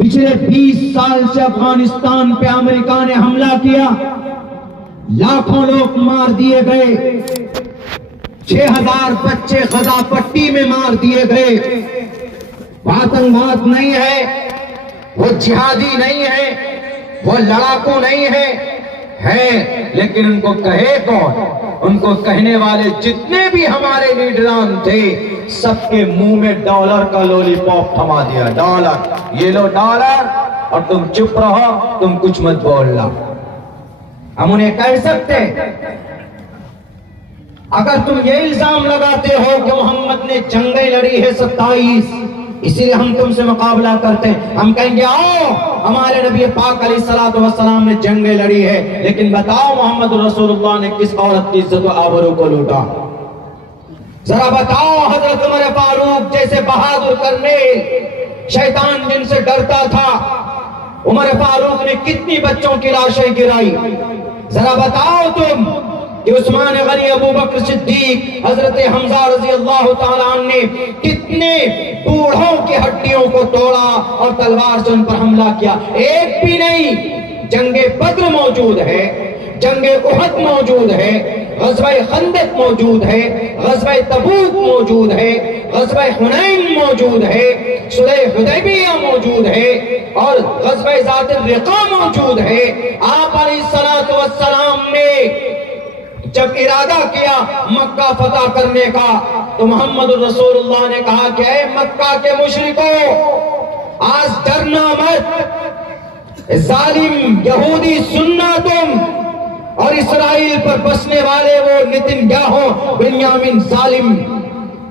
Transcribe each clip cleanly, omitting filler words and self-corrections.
पिछले 20 साल से अफगानिस्तान पे अमेरिका ने हमला किया, लाखों लोग मार दिए गए, 6000 बच्चे गजा पट्टी में मार दिए गए। आतंकवाद नहीं है, वो जिहादी नहीं है, वो लड़ाकू नहीं है, लेकिन उनको कहे कौन? उनको कहने वाले जितने भी हमारे लीडरान थे, सबके मुंह में डॉलर का लॉलीपॉप थमा दिया। डॉलर, ये लो डॉलर, और तुम चुप रहो, तुम कुछ मत बोलना। हम उन्हें कह सकते, अगर तुम ये इल्जाम लगाते हो कि मोहम्मद ने जंगें लड़ी है 27, इसीलिए हम तुमसे मुकाबला करते हैं, हम कहेंगे आओ, हमारे नबी पाक अलैहिस्सलातु वस्सलाम ने जंगें लड़ी है, लेकिन बताओ मोहम्मद रसूलुल्लाह ने किस औरत की इज्जत व आबरू को लूटा? जरा बताओ, हजरत उमर फारूक जैसे बहादुर कर्नेल, शैतान जिनसे डरता था, उमर फारूक ने कितनी बच्चों की लाशें गिराई? जरा बताओ तुम कि उस्मान गनी, अबू बकर सिद्दीक, हजरत हमजा रजी अल्लाह तआला अन्हु ने कितने बूढ़ों की हड्डियों को तोड़ा और तलवार से उन पर हमला किया? एक भी नहीं। जंगे बद्र मौजूद है, जंगे उहद मौजूद है, ग़ज़वा खंदक मौजूद है, ग़ज़वा तबूक मौजूद है, ग़ज़वा हुनैन मौजूद है, सुलह हुदैबिया मौजूद है, और ग़ज़वा ज़ातिर रिक़ा मौजूद है। आप अलैहिस्सलातु वस्सलाम ने जब इरादा किया मक्का फतह करने का, तो मोहम्मद रसूलुल्लाह ने कहा कि ऐ मक्का के मुशरिकों, आज डरना मत, जालिम यहूदी सुनना तुम, और इस्राइल पर बसने वाले वो नेतन्याहू बिन्यामीन जालिम,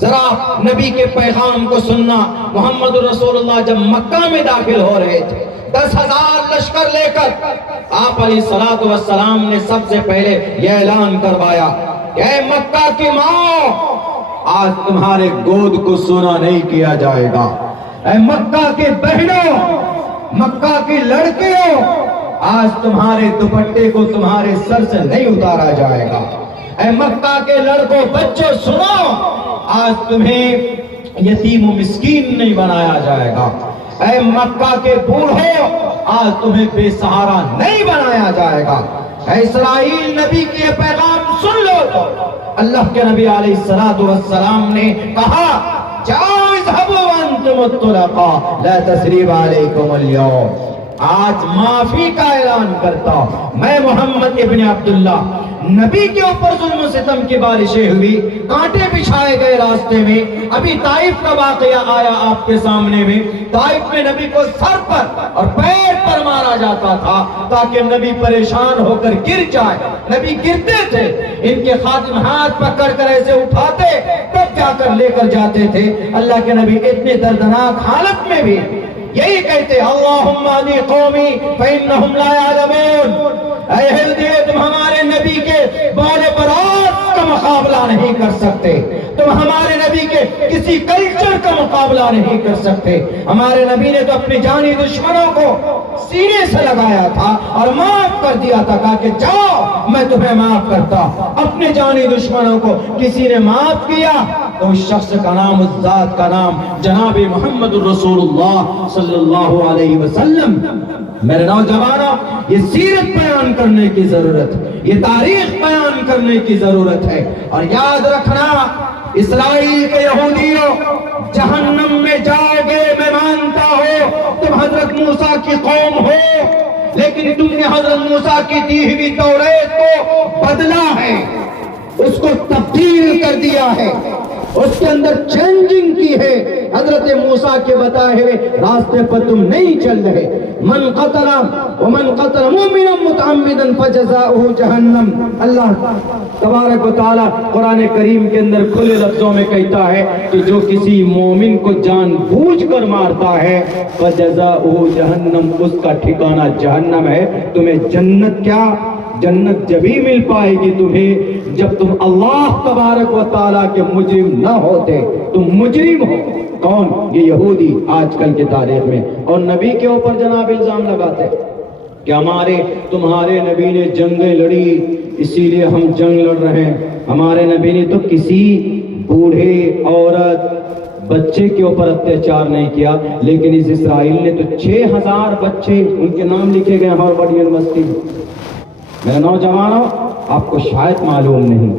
जरा नबी के पैगाम को सुनना। मोहम्मद रसूलुल्लाह जब मक्का में दाखिल हो रहे थे 10,000 लश्कर लेकर, आप अलैहिस्सलातु वस्सलाम ने सबसे पहले यह ऐलान करवाया, ऐ मक्का की माँ, आज तुम्हारे गोद को सोना नहीं किया जाएगा। ऐ मक्का के बहनों, मक्का की लड़कियों, आज तुम्हारे दुपट्टे को तुम्हारे सर से नहीं उतारा जाएगा। ऐ मक्का के लड़कों बच्चों सुनो, आज तुम्हें यतीम मिस्कीन नहीं बनाया जाएगा। ऐ मक्का के बूढ़ों, आज तुम्हें बेसहारा नहीं बनाया जाएगा। ऐ इस्राइल, नबी के पैगाम सुन लो। अल्लाह के नबी अलैहिस्सलातु वस्सलाम ने कहा, जाओ इज़हबू अंतुम तुलक़ा ला तस्रीबा अलैकुमुल यौम। आज माफी का ऐलान करता हूं, मैं मोहम्मद इब्न अब्दुल्ला, नबी के ऊपर जुल्म सितम की बारिशें हुई, कांटे बिछाए गए रास्ते में। अभी ताइफ का वाकया आया आपके सामने में, ताइफ में नबी को सर पर और पैर पर मारा जाता था ताकि नबी परेशान होकर गिर जाए। नबी गिरते थे, इनके खातिम हाथ पकड़ कर ऐसे उठाते, तब जाकर लेकर जाते थे। अल्लाह के नबी इतने दर्दनाक हालत में भी यही कहते, अल्लाहुम्मा अहदी कौमी फइन्नहुम ला यअलमून। तुम हमारे नबी के बारे बरात का मुकाबला नहीं कर सकते, तुम हमारे नबी के किसी कल्चर का मुकाबला नहीं कर सकते। हमारे नबी ने तो अपने जानी दुश्मनों को सीने से लगाया था और माफ कर दिया था, कहा कि जाओ मैं तुम्हें माफ करता। अपने जानी दुश्मनों को किसी ने माफ किया तो उस शख्स का नाम, उस जात का नाम जनाब मोहम्मद रसूलुल्लाह सल्लल्लाहु अलैहि वसल्लम। मेरे नौजवानों, ये सीरत बयान करने की जरूरत है, ये तारीख बयान करने की जरूरत है। और याद रखना, इस्राइल के यहूदियों, जहन्नम में जाओगे मैं मानता हूं, तुम हजरत मूसा की कौम हो, लेकिन तुमने हजरत मूसा की दी हुई तौरात को बदला है, उसको तब्दील कर दिया है, उसके अंदर चेंजिंग की है। हजरत मूसा के बताए हुए रास्ते पर तुम नहीं चल रहे। मन क़तला मुमिनन मुतअम्मिदन फजज़ाउहु जहन्नम। अल्लाह तबारक व तआला कुरान करीम के अंदर खुले लफ्जों में कहता है कि जो किसी मोमिन को जानबूझकर मारता है फजज़ाउहु जहन्नम, उसका ठिकाना जहन्नम है। तुम्हें जन्नत क्या, जन्नत जभी मिल पाएगी तुम्हें जब तुम अल्लाह तबारक व तआला के मुजरिम न होते। तुम मुजरिम हो। कौन? ये यहूदी आजकल की तारीख में। और नबी के ऊपर जनाब इल्जाम लगाते कि हमारे तुम्हारे नबी ने जंगें लड़ी इसीलिए हम जंग लड़ रहे हैं। हमारे नबी ने तो किसी बूढ़े, औरत, बच्चे के ऊपर अत्याचार नहीं किया, लेकिन इस इसराइल ने तो 6000 बच्चे उनके नाम लिखे गए हार्वर्ड यूनिवर्सिटी में। मेरे नौजवानों, आपको शायद मालूम नहीं,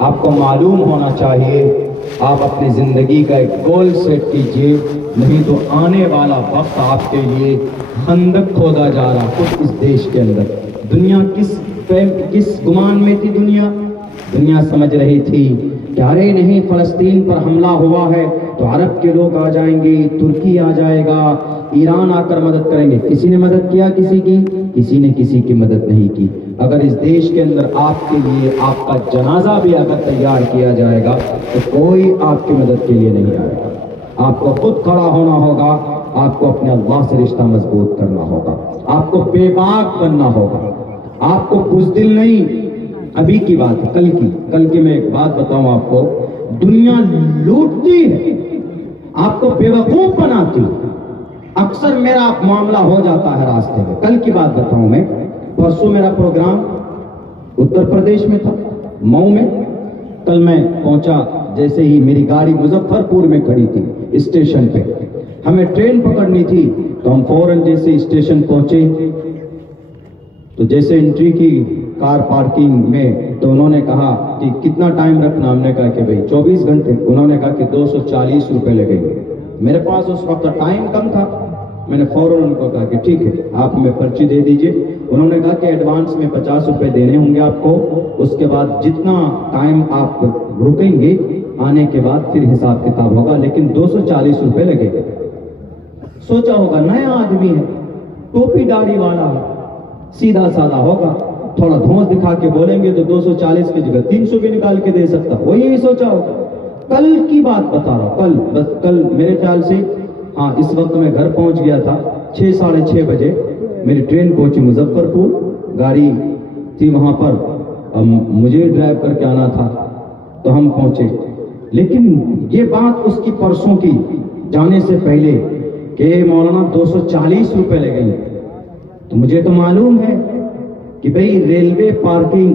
आपको मालूम होना चाहिए। आप अपनी जिंदगी का एक गोल सेट कीजिए, नहीं तो आने वाला वक्त आपके लिए खंदक खोदा जा रहा खुद इस देश के अंदर। दुनिया किस गुमान में थी? दुनिया समझ रही थी कि अरे नहीं, फलस्तीन पर हमला हुआ है तो अरब के लोग आ जाएंगे, तुर्की आ जाएगा, ईरान आकर मदद करेंगे। किसी ने मदद किया किसी ने किसी की मदद नहीं की। अगर इस देश के अंदर आपके लिए आपका जनाजा भी अगर तैयार किया जाएगा तो कोई आपकी मदद के लिए नहीं आएगा। आपको खुद खड़ा होना होगा, आपको अपने अल्लाह से रिश्ता मजबूत करना होगा, आपको बेबाक बनना होगा, आपको बुज़दिल नहीं। अभी की बात है, कल की मैं एक बात बताऊं आपको। दुनिया लूटती है, आपको बेवकूफ बनाती। अक्सर मेरा मामला हो जाता है रास्ते में। कल की बात बताऊं मैं, परसों मेरा प्रोग्राम उत्तर प्रदेश में था, मऊ में। कल मैं पहुंचा, जैसे ही मेरी गाड़ी मुजफ्फरपुर में खड़ी थी स्टेशन पे, हमें ट्रेन पकड़नी थी, तो हम फौरन जैसे स्टेशन पहुंचे तो जैसे एंट्री की कार पार्किंग में, तो उन्होंने कहा कि कितना टाइम रखना। हमने कहा कि भाई 24 घंटे। उन्होंने कहा कि 240 रुपए लगेंगे। मेरे पास उस वक्त टाइम कम था, मैंने फौरन उनको कहा कि ठीक है, आप हमें पर्ची दे दीजिए। उन्होंने कहा कि एडवांस में 50 रुपए देने होंगे आपको, उसके बाद जितना टाइम आप रुकेंगे आने के बाद फिर हिसाब किताब होगा, लेकिन 240 रुपए लगेंगे। सोचा होगा नया आदमी है, टोपी दाढ़ी वाला है, सीधा साधा होगा, थोड़ा धौंस दिखा के बोलेंगे तो 240 की जगह 300 भी निकाल के दे सकता, वो यही सोचा होगा। कल की बात बता रहा हूँ, कल मेरे ख्याल से, हाँ, इस वक्त मैं घर पहुंच गया था 6 साढ़े 6 बजे मेरी ट्रेन पहुंची मुजफ्फरपुर। गाड़ी थी वहां पर, मुझे ड्राइव करके आना था, तो हम पहुंचे। लेकिन ये बात उसकी परसों की, जाने से पहले कि मौलाना 240 रुपए लगेंगे। तो मुझे तो मालूम है कि भाई रेलवे पार्किंग,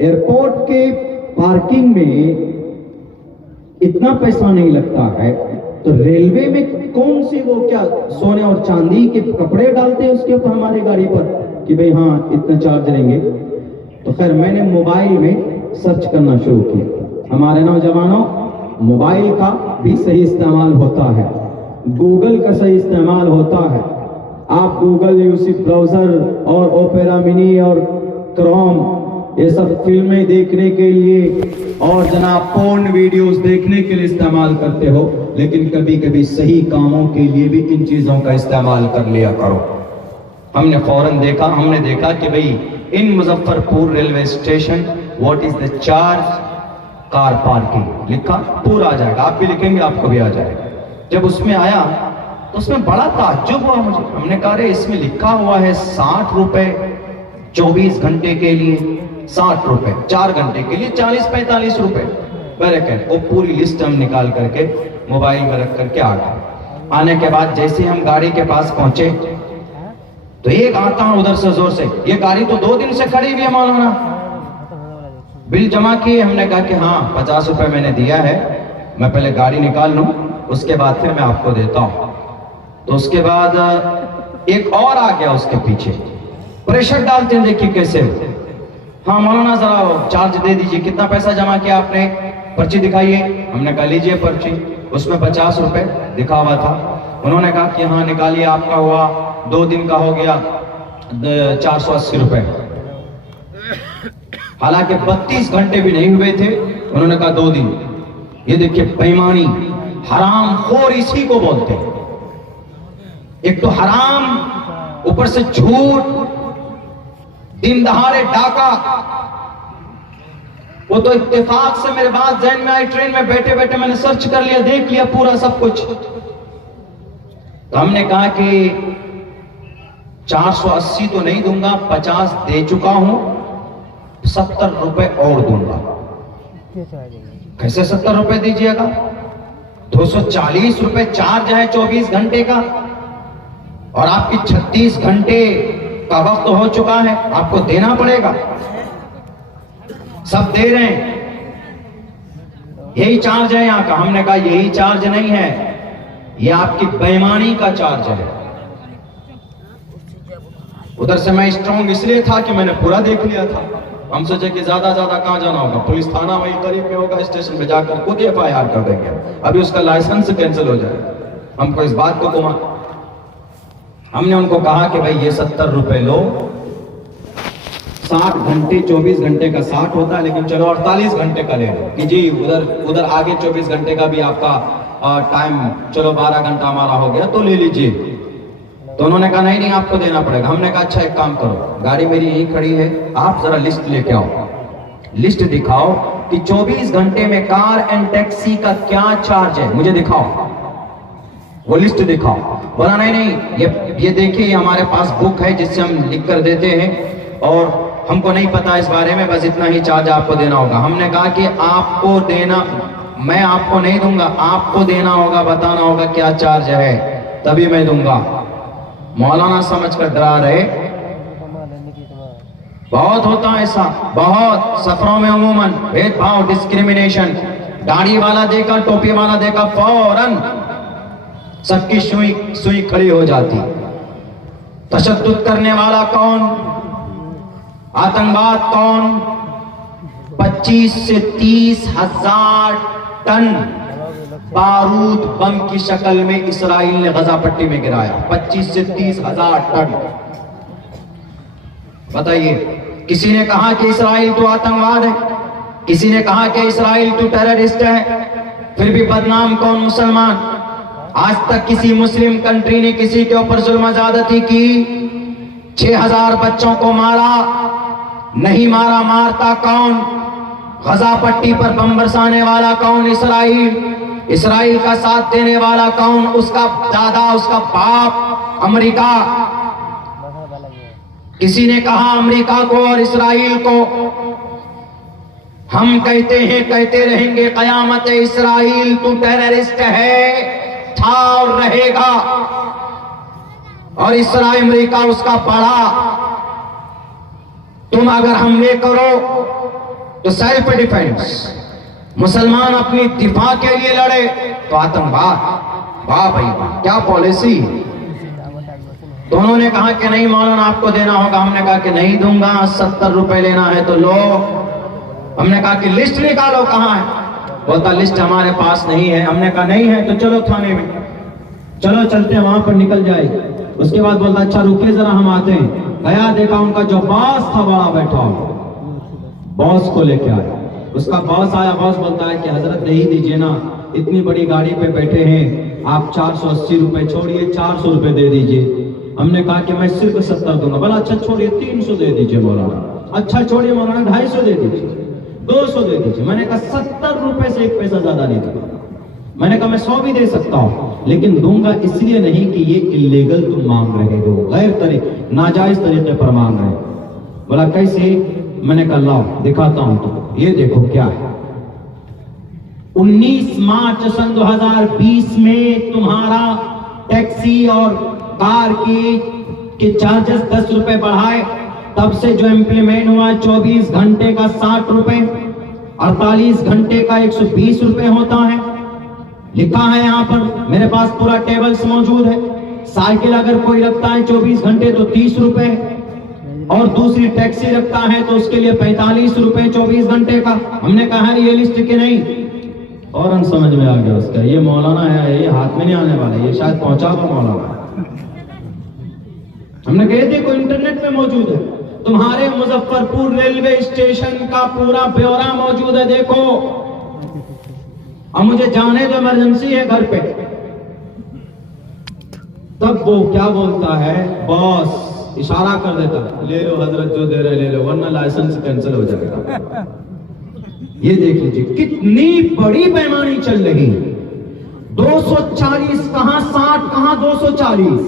एयरपोर्ट के पार्किंग में इतना पैसा नहीं लगता है, तो रेलवे में कौन सी वो क्या सोने और चांदी के कपड़े डालते हैं उसके ऊपर हमारी गाड़ी पर कि भाई हाँ इतना चार्ज लेंगे। तो खैर मैंने मोबाइल में सर्च करना शुरू किया। हमारे नौजवानों, मोबाइल का भी सही इस्तेमाल होता है, गूगल का सही इस्तेमाल होता है। आप गूगल, यूसी ब्राउजर और ओपेरा मिनी और क्रोम, ये सब फिल्में देखने के लिए और जनाब पोर्न वीडियोस देखने के लिए इस्तेमाल करते हो, लेकिन कभी कभी सही कामों के लिए भी इन चीजों का इस्तेमाल कर लिया करो। हमने फौरन देखा, हमने देखा कि भाई in Muzaffarpur railway station what is the charge car parking, लिखा पूरा आ जाएगा, आप भी लिखेंगे आपको भी आ जाएगा। जब उसमें आया तो उसमें बड़ा ताज्जुब हुआ मुझे। हमने कहा रे इसमें लिखा हुआ है 60 रुपए 24 घंटे के लिए, 60 रुपए 4 घंटे के लिए 40-45 रुपए। बरकत वो पूरी लिस्ट हम निकाल करके मोबाइल में रख करके आ गए। आने के बाद जैसे हम गाड़ी के पास पहुंचे तो एक आता हूं उधर से जोर से, ये गाड़ी तो 2 दिन से खड़ी हुई है मौलाना, बिल जमा किए। हमने कहा कि हाँ 50 रुपए मैंने दिया है, मैं पहले गाड़ी निकाल लूं उसके बाद फिर मैं आपको देता हूं। तो उसके बाद एक और आ गया उसके पीछे, प्रेशर डालते हैं, देखिए कैसे। हाँ मौलाना जरा चार्ज दे दीजिए, कितना पैसा जमा किया आपने, पर्ची दिखाइए। हमने कहा लीजिए पर्ची, उसमें 50 रुपए लिखा हुआ था। उन्होंने कहा कि हाँ निकालिए, आपका हुआ 2 दिन का हो गया 480 रुपए। हालांकि 32 घंटे भी नहीं हुए थे, उन्होंने कहा 2 दिन। ये देखिए बेईमानी, हराम खोर इसी को बोलते हैं। एक तो हराम, ऊपर से झूठ, दिन दहाड़े डाका। वो तो इत्तेफाक से मेरे बात ज़हन में आई, ट्रेन में बैठे बैठे मैंने सर्च कर लिया, देख लिया पूरा सब कुछ। तो हमने कहा कि 480 तो नहीं दूंगा, 50 दे चुका हूं, 70 रुपए और दूंगा। कैसे 70 रुपए दीजिएगा, 240 रुपए चार्ज है 24 घंटे का, और आपकी 36 घंटे का वक्त हो चुका है, आपको देना पड़ेगा। सब दे रहे हैं। यही चार्ज है यहाँ का। हमने कहा यही चार्ज नहीं है, ये आपकी बेईमानी का चार्ज है। उधर से मैं स्ट्रॉन्ग इसलिए था कि मैंने पूरा देख लिया था। हम सोचे कि ज्यादा कहाँ जाना होगा, पुलिस थाना वही करीब में होगा, स्टेशन पे जाकर खुद FIR कर देंगे, अभी उसका लाइसेंस कैंसिल हो जाए। हमको इस बात को घुमा। हमने उनको कहा कि भाई ये 70 रुपए लो, 60 घंटे 24 घंटे का 60 होता है, लेकिन चलो 48 घंटे का ले लो कि जी उधर आगे 24 घंटे का भी आपका टाइम, चलो 12 घंटा हमारा हो गया तो ले लीजिए। तो उन्होंने कहा नहीं आपको देना पड़ेगा। हमने कहा अच्छा एक काम करो, गाड़ी मेरी यही खड़ी है, आप जरा लिस्ट लेके आओ, लिस्ट दिखाओ कि 24 घंटे में कार एंड टैक्सी का क्या चार्ज है, मुझे दिखाओ, वो लिस्ट दिखाओ। बोला नहीं ये देखिए हमारे पास बुक है जिससे हम लिख कर देते हैं और हमको नहीं पता इस बारे में, बस इतना ही चार्ज आपको देना होगा। हमने कहा कि आपको देना, मैं आपको नहीं दूंगा, आपको देना होगा, बताना होगा क्या चार्ज है, तभी मैं दूंगा। मौलाना समझकर डरा रहे। बहुत होता है ऐसा, बहुत सफरों में अमूमन भेदभाव, डिस्क्रिमिनेशन। दाढ़ी वाला देखा, टोपी वाला देखा, फौरन सबकी सुई खड़ी हो जाती। तशद्दुद करने वाला कौन, आतंकवाद कौन, 25 से 30 हजार टन बारूद बम की शक्ल में इसराइल ने गजा पट्टी में गिराया। 25 से 30 हजार टन। बताइए, किसी ने कहा कि इसराइल तो आतंकवाद है, किसी ने कहा कि इसराइल तो टेररिस्ट है, फिर भी बदनाम कौन, मुसलमान। आज तक किसी मुस्लिम कंट्री ने किसी के ऊपर जुल्म ज्यादती की? 6000 बच्चों को मारा, नहीं मारा, मारता कौन? गजा पट्टी पर बम बरसाने वाला कौन? इसराइल। इसराइल का साथ देने वाला कौन? उसका दादा, उसका बाप, अमेरिका। किसी ने कहा अमेरिका को और इसराइल को, हम कहते हैं, कहते रहेंगे कयामत इसराइल तू टेररिस्ट है, था और रहेगा, और इसराइल अमेरिका उसका बड़ा। तुम अगर हमले करो तो सेल्फ डिफेंस, मुसलमान अपनी दिफा के लिए लड़े तो आतंकवाद। वाह भाई वाह, क्या पॉलिसी। दोनों ने कहा कि नहीं मौलाना आपको देना होगा। हमने कहा कि नहीं दूंगा, 70 रुपए लेना है तो लो। हमने कहा कि लिस्ट निकालो, कहाँ है? बोलता लिस्ट हमारे पास नहीं है। हमने कहा नहीं है तो चलो थाने में, चलो चलते हैं, वहां पर निकल जाएगी। उसके बाद बोलता अच्छा रुके जरा हम आते हैं। गया, देखा उनका जो बॉस था बड़ा बैठा हुआ, बॉस को लेके आया। उसका बॉस आया, बॉस बोलता है कि हजरत नहीं दीजिए ना, इतनी बड़ी गाड़ी पे बैठे हैं आप, 480 रुपए छोड़िए, 400 रुपए दे दीजिए। हमने कहा कि मैं सिर्फ 70 दूंगा। बोला अच्छा छोड़िए, 300 दे दीजिए मौलाना। अच्छा छोड़िए मौलाना, 250 दे दीजिए, 200 दे दीजिए। मैंने कहा 70 रुपए से 1 पैसा ज्यादा नहीं दूंगा। मैंने कहा मैं 100 भी दे सकता हूं, लेकिन दूंगा इसलिए नहीं कि ये इलीगल तुम मांग रहे हो, गैर तरीके, नाजायज तरीके पर मांग रहे हो। बोला कैसे? मैंने कहा लाओ दिखाता हूं तुमको, ये देखो क्या है। 19 मार्च सन 2020 में तुम्हारा टैक्सी और कार के चार्जेस 10 रुपए बढ़ाए। तब से जो इम्प्लीमेंट हुआ 24 घंटे का 60 रुपए, 48 घंटे का 120 रुपए होता है। लिखा है यहाँ पर, मेरे पास पूरा टेबल्स मौजूद है। साइकिल अगर कोई रखता है 24 घंटे तो 30 रुपए, और दूसरी टैक्सी रखता है तो उसके लिए 45 रुपए 24 घंटे का। हमने कहा ये लिस्ट के नहीं, और समझ में आ गया उसका, ये मौलाना है, ये हाथ में नहीं आने वाला, ये शायद पहुंचा हुआ मौलाना। हमने कहे देखो इंटरनेट में मौजूद है, तुम्हारे मुजफ्फरपुर रेलवे स्टेशन का पूरा ब्यौरा मौजूद है, देखो। अब मुझे जाने तो इमरजेंसी है घर पे। तब वो क्या बोलता है, बॉस इशारा कर देता है, ले लो हजरत जो दे रहे ले लो, वरना लाइसेंस कैंसिल हो जाएगा। ये देख लीजिए कितनी बड़ी बेईमानी चल रही है। 240 कहां, 60 कहां, 240।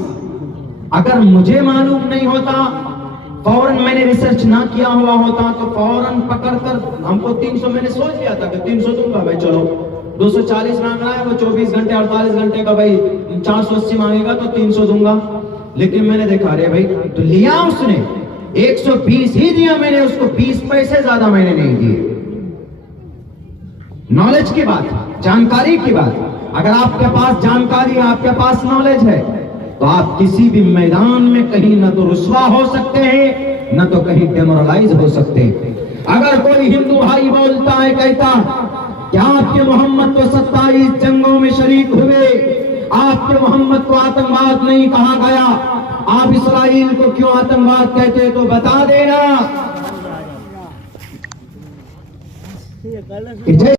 अगर मुझे मालूम नहीं होता, फौरन मैंने रिसर्च ना किया हुआ होता तो फौरन पकड़कर हमको 300, मैंने सोच लिया था कि 300 दूंगा भाई, चलो 240 मांग रहा है वो, 24 घंटे 48 घंटे का भाई 480 मांगेगा तो 300 दूंगा। लेकिन मैंने देखा रे भाई, तो लिया उसने 120 ही दिया मैंने उसको, 20 पैसे ज्यादा मैंने नहीं दिए। नॉलेज की बात, जानकारी की बात। अगर आपके पास जानकारी है, आपके पास नॉलेज है, तो आप किसी भी मैदान में कहीं न तो रुस्वा हो सकते हैं, न तो कहीं डेमोरलाइज हो सकते हैं। अगर कोई हिंदू भाई बोलता है, कहता कि आपके मोहम्मद तो 27 जंगों में शरीक हुए, आपके मोहम्मद को आतंकवाद नहीं कहा गया, आप इसराइल को क्यों आतंकवाद कहते, तो बता देना कि